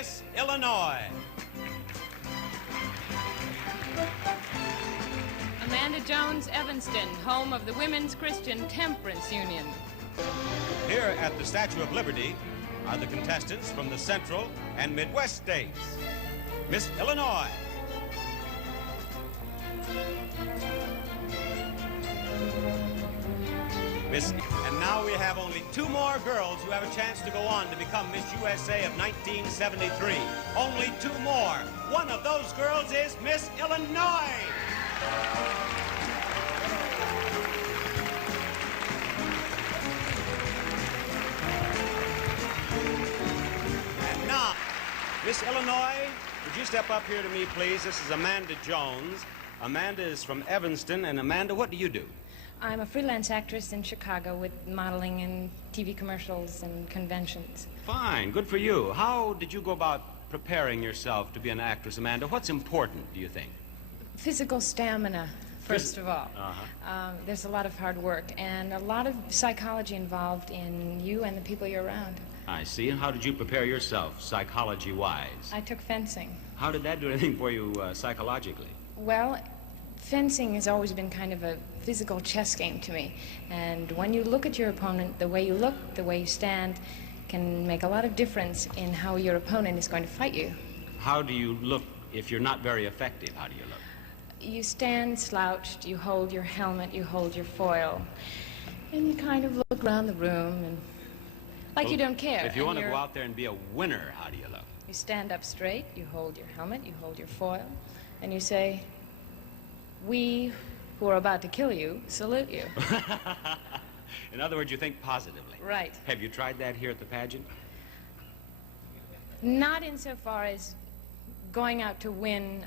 Miss Illinois. Amanda Jones Evanston, home of the Women's Christian Temperance Union. Here at the Statue of Liberty are the contestants from the Central and Midwest states. Miss Illinois. And now we have only two more girls who have a chance to go on to become Miss USA of 1973. Only two more. One of those girls is Miss Illinois. And now, Miss Illinois, would you step up here to me, please? This is Amanda Jones. Amanda is from Evanston. And Amanda, what do you do? I'm a freelance actress in Chicago with modeling and TV commercials and conventions. Fine, good for you. How did you go about preparing yourself to be an actress, Amanda? What's important, do you think? Physical stamina, first of all. There's a lot of hard work and a lot of psychology involved in you and the people you're around. I see. And how did you prepare yourself, psychology-wise? I took fencing. How did that do anything for you psychologically? Well, fencing has always been kind of a physical chess game to me. And when you look at your opponent, the way you look, the way you stand, can make a lot of difference in how your opponent is going to fight you. How do you look if you're not very effective? How do you look? You stand slouched, you hold your helmet, you hold your foil, and you kind of look around the room and like you don't care. If you want to go out there and be a winner, how do you look? You stand up straight, you hold your helmet, you hold your foil, and you say, "We who are about to kill you salute you." In other words, you think positively. Right. Have you tried that here at the pageant? Not insofar as going out to win,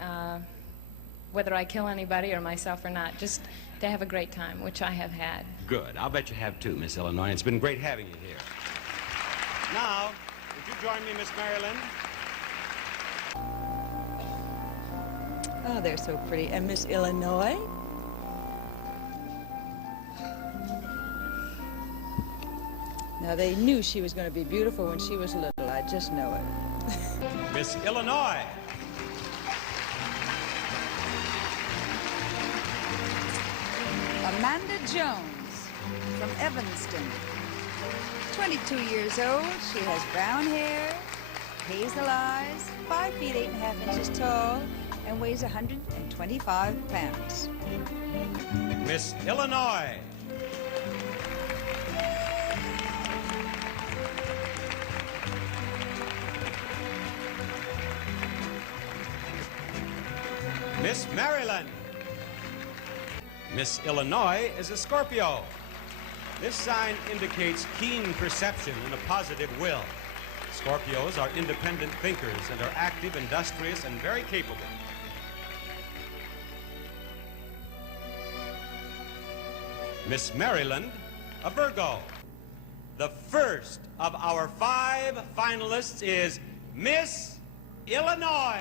whether I kill anybody or myself or not, just to have a great time, which I have had. Good. I'll bet you have too, Miss Illinois. It's been great having you here. Now, would you join me, Miss Maryland? Oh, they're so pretty. And Miss Illinois? Now, they knew she was going to be beautiful when she was little. I just know it. Miss Illinois. Amanda Jones from Evanston. 22 years old. She has brown hair, hazel eyes, 5 feet 8.5 inches tall, and weighs 125 pounds. Miss Illinois. Miss Maryland. Miss Illinois is a Scorpio. This sign indicates keen perception and a positive will. Scorpios are independent thinkers and are active, industrious, and very capable. Miss Maryland, a Virgo. The first of our 5 finalists is Miss Illinois.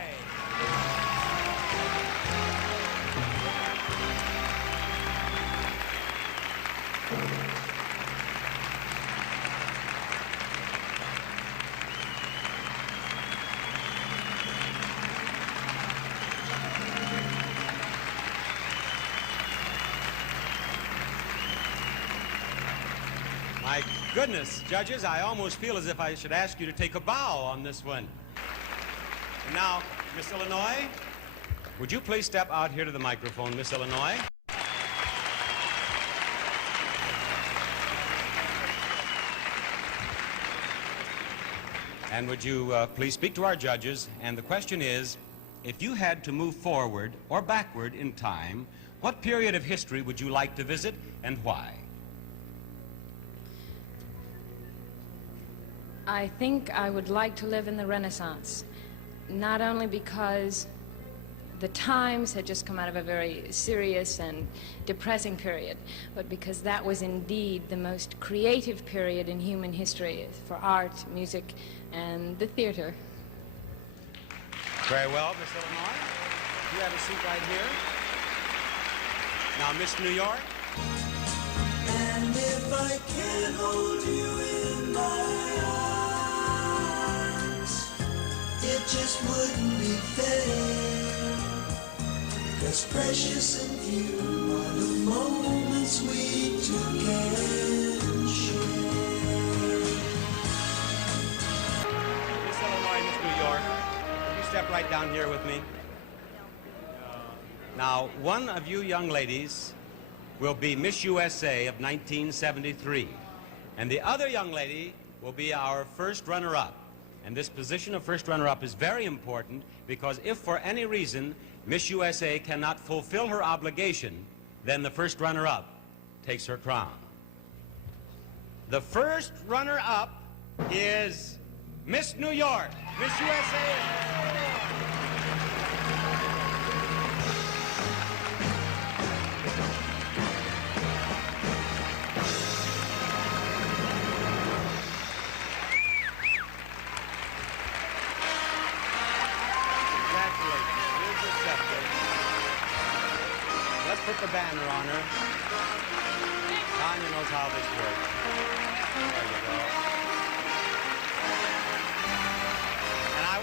My goodness, judges, I almost feel as if I should ask you to take a bow on this one. And now, Miss Illinois, would you please step out here to the microphone, Miss Illinois? And would you please speak to our judges? And the question is, if you had to move forward or backward in time, what period of history would you like to visit and why? I think I would like to live in the Renaissance, not only because the times had just come out of a very serious and depressing period, but because that was indeed the most creative period in human history for art, music, and the theater. Very well, Miss Illinois. You have a seat right here. Now, Miss New York. And if I can hold you in my arms, it just wouldn't be fair. 'Cause precious and few are the moments we two can share. Miss Illinois, Miss New York, will you step right down here with me? Now, one of you young ladies will be Miss USA of 1973. And the other young lady will be our first runner-up. And this position of first runner-up is very important because if for any reason Miss USA cannot fulfill her obligation, then the first runner-up takes her crown. The first runner-up is Miss New York. Miss USA. Put the banner on her. Tanya knows how this works. There you go. And I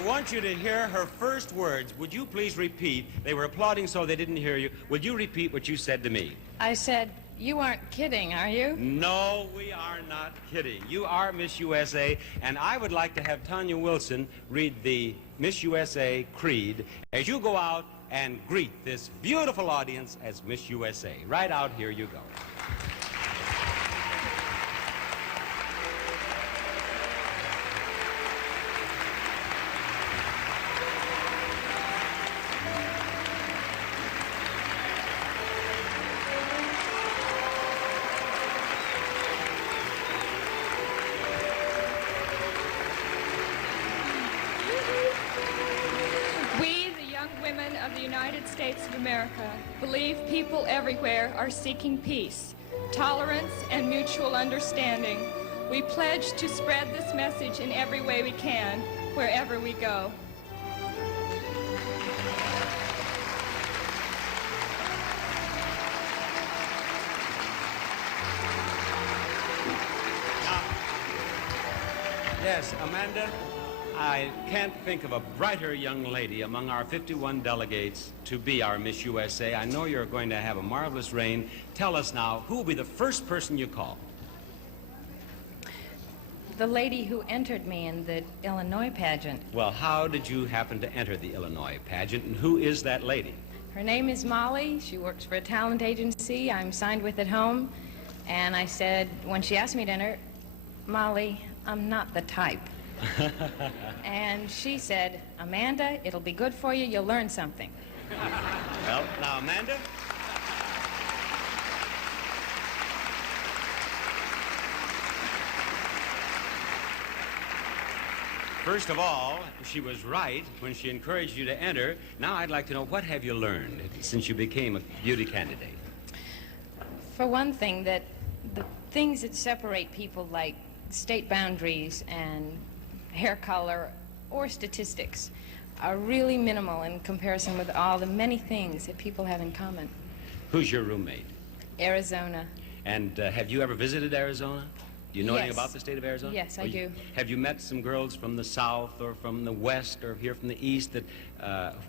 want you to hear her first words. Would you please repeat? They were applauding so they didn't hear you. Would you repeat what you said to me? I said, "You aren't kidding, are you?" No, we are not kidding. You are Miss USA, and I would like to have Tanya Wilson read the Miss USA creed as you go out and greet this beautiful audience as Miss USA. Right out here you go. Of the United States of America believe people everywhere are seeking peace, tolerance, and mutual understanding. We pledge to spread this message in every way we can, wherever we go. Yes, Amanda, I can't think of a brighter young lady among our 51 delegates to be our Miss USA. I know you're going to have a marvelous reign. Tell us now, who will be the first person you call? The lady who entered me in the Illinois pageant. Well, how did you happen to enter the Illinois pageant, and who is that lady? Her name is Molly. She works for a talent agency I'm signed with at home. And I said, when she asked me to enter, "Molly, I'm not the type." And she said, "Amanda, it'll be good for you. You'll learn something." Well, now, Amanda. First of all, she was right when she encouraged you to enter. Now I'd like to know, what have you learned since you became a beauty candidate? For one thing, that the things that separate people, like state boundaries and hair color or statistics, are really minimal in comparison with all the many things that people have in common. Who's your roommate? Arizona. And have you ever visited Arizona? Do you know anything Yes. about the state of Arizona? Yes, I do. Have you met some girls from the South or from the West or here from the East that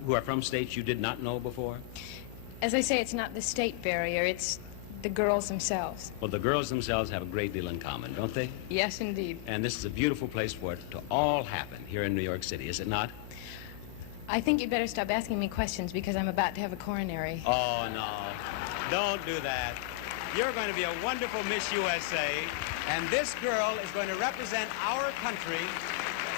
who are from states you did not know before? As I say, it's not the state barrier, it's the girls themselves. Well, the girls themselves have a great deal in common, don't they? Yes, indeed. And this is a beautiful place for it to all happen here in New York City, is it not? I think you'd better stop asking me questions because I'm about to have a coronary. Oh, no. Don't do that. You're going to be a wonderful Miss USA, and this girl is going to represent our country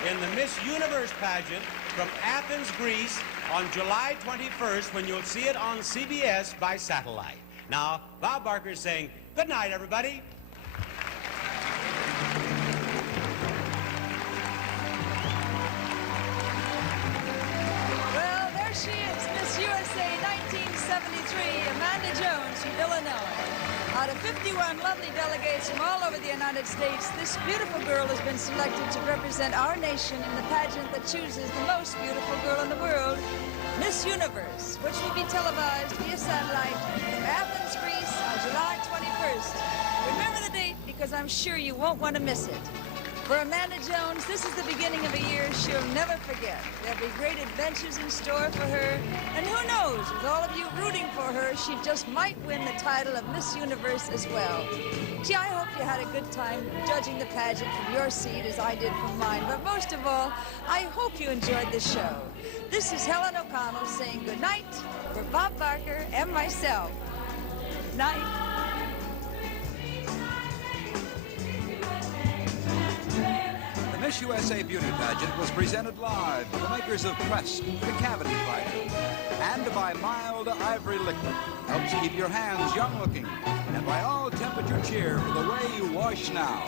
in the Miss Universe pageant from Athens, Greece, on July 21st, when you'll see it on CBS by satellite. Now, Bob Barker is saying, good night, everybody. Well, there she is, Miss USA 1973, Amanda Jones from Illinois. Out of 51 lovely delegates from all over the United States, this beautiful girl has been selected to represent our nation in the pageant that chooses the most beautiful girl in the world, Miss Universe, which will be televised via satellite I'm sure you won't want to miss it. For Amanda Jones, this is the beginning of a year she'll never forget. There'll be great adventures in store for her, and who knows, with all of you rooting for her, she just might win the title of Miss Universe as well. Gee, I hope you had a good time judging the pageant from your seat as I did from mine, but most of all, I hope you enjoyed the show. This is Helen O'Connell saying good night for Bob Barker and myself. Good night. The Miss USA Beauty Pageant was presented live by the makers of Crest, the Cavity Fighter, and by Mild Ivory Liquid. Helps keep your hands young looking. And by All Temperature Cheer for the way you wash now.